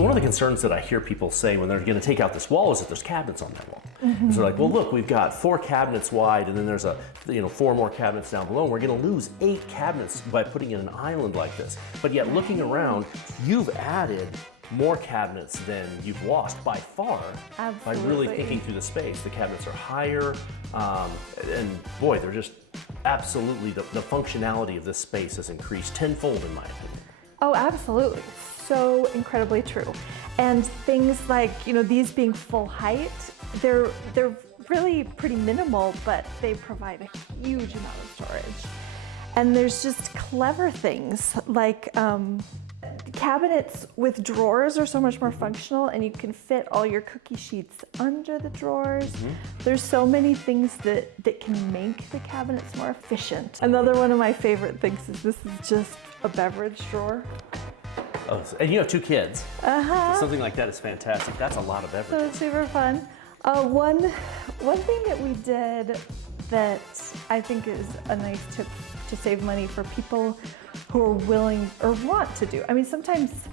So one of the concerns that I hear people say when they're going to take out this wall is that there's cabinets on that wall. So they're like, well, look, we've got 4 cabinets wide, and then there's 4 more cabinets down below, and we're going to lose 8 cabinets by putting in an island like this. But yet, looking around, you've added more cabinets than you've lost by far. Absolutely. By really thinking through the space. The cabinets are higher, and boy, they're just absolutely, the functionality of this space has increased tenfold in my opinion. Oh, absolutely. So incredibly true. And things like, these being full height, they're really pretty minimal, but they provide a huge amount of storage. And there's just clever things like cabinets with drawers are so much more functional, and you can fit all your cookie sheets under the drawers. There's so many things that can make the cabinets more efficient. Another one of my favorite things is this is just a beverage drawer. Oh, and you have 2 kids. Uh-huh. So something like that is fantastic. That's a lot of beverages. So it's super fun. One thing that we did that I think is a nice tip to save money for people who are willing or want to do. I mean, sometimes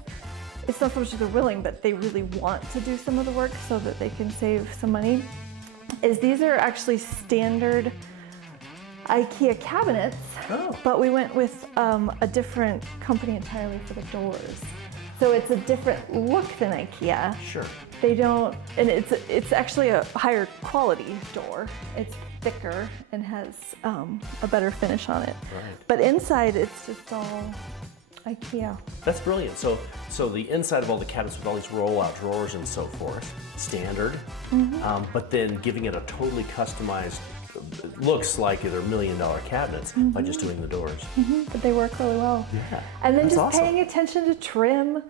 it's not so much that they're willing, but they really want to do some of the work so that they can save some money, is these are actually standard IKEA cabinets, but we went with a different company entirely for the doors. So it's a different look than IKEA. Sure. They don't, and it's actually a higher quality door. It's thicker and has a better finish on it. Right. But inside, it's just all IKEA. That's brilliant. So the inside of all the cabinets with all these roll-out drawers and so forth, standard, but then giving it a totally customized, looks like they're $1 million cabinets by just doing the doors. But they work really well. Yeah. And then That's just awesome. paying attention to trim,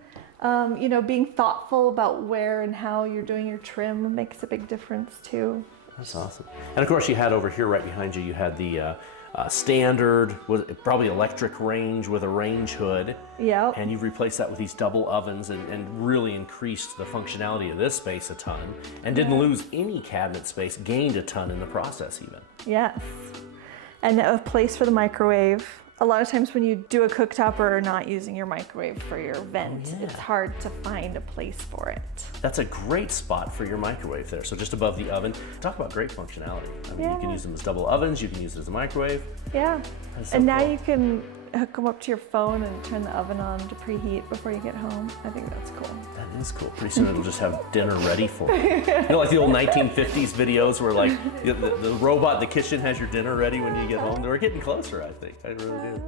being thoughtful about where and how you're doing your trim makes a big difference too. That's awesome. And of course you had over here right behind you, you had the standard, probably electric range with a range hood. Yep. And you've replaced that with these double ovens and really increased the functionality of this space a ton and didn't lose any cabinet space, gained a ton in the process even. Yes. And a place for the microwave. A lot of times when you do a cooktop or are not using your microwave for your vent, it's hard to find a place for it. That's a great spot for your microwave there. So just above the oven, talk about great functionality. I mean, you can use them as double ovens, you can use it as a microwave. Yeah. That's so And now cool. you can hook them up to your phone and turn the oven on to preheat before you get home. I think that's cool. That is cool. Pretty soon it'll just have dinner ready for you. Like the old 1950s videos where like the robot in the kitchen has your dinner ready when you get home. We're getting closer, I think. I really do.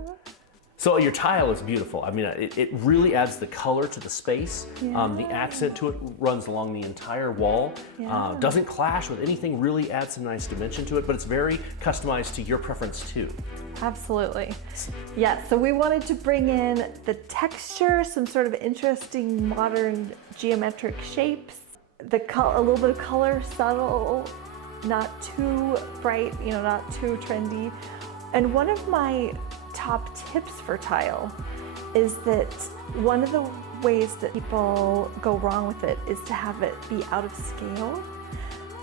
So your tile is beautiful. I mean, it really adds the color to the space. The accent to it runs along the entire wall. Doesn't clash with anything, really adds some nice dimension to it, but it's very customized to your preference too. Absolutely. Yeah, so we wanted to bring in the texture, some sort of interesting modern geometric shapes, a little bit of color, subtle, not too bright, not too trendy. And one of my top tips for tile is that one of the ways that people go wrong with it is to have it be out of scale.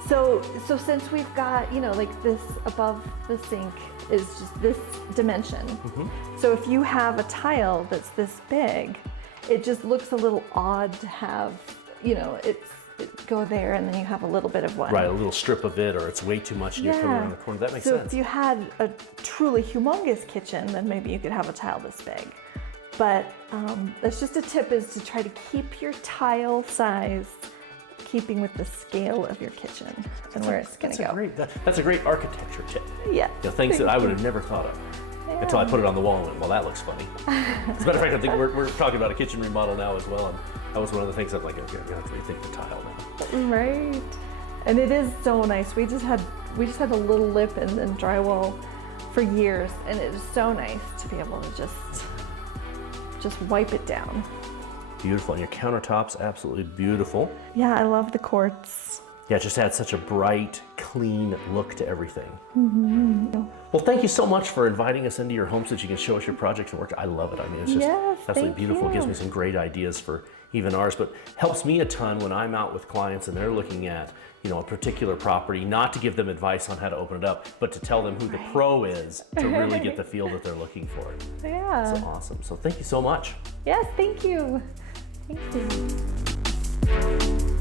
So since we've got, like this above the sink is just this dimension. So if you have a tile that's this big, it just looks a little odd to have, it go there and then you have a little bit of one. Right, a little strip of it, or it's way too much and you're coming around the corner. That makes so sense. If you had a truly humongous kitchen, then maybe you could have a tile this big. But that's just a tip, is to try to keep your tile size keeping with the scale of your kitchen and where it's going to go. That's a great architecture tip. Yeah. Things that I would have never thought of until I put it on the wall and went, well, that looks funny. As a matter of fact, I think we're talking about a kitchen remodel now as well, and that was one of the things I'm like, okay, I'm gonna have to rethink the tile now. Right. And it is so nice. We just had a little lip and then drywall for years, and it is so nice to be able to just wipe it down. Beautiful, and your countertops, absolutely beautiful. Yeah, I love the quartz. Yeah, it just adds such a bright, clean look to everything. Well, thank you so much for inviting us into your home so that you can show us your projects and work. I love it. I mean, it's just absolutely beautiful. It gives me some great ideas for even ours, but helps me a ton when I'm out with clients and they're looking at, a particular property, not to give them advice on how to open it up, but to tell them who the pro is to really get the feel that they're looking for. Yeah. So awesome. So thank you so much. Yes, thank you. Thank you. you.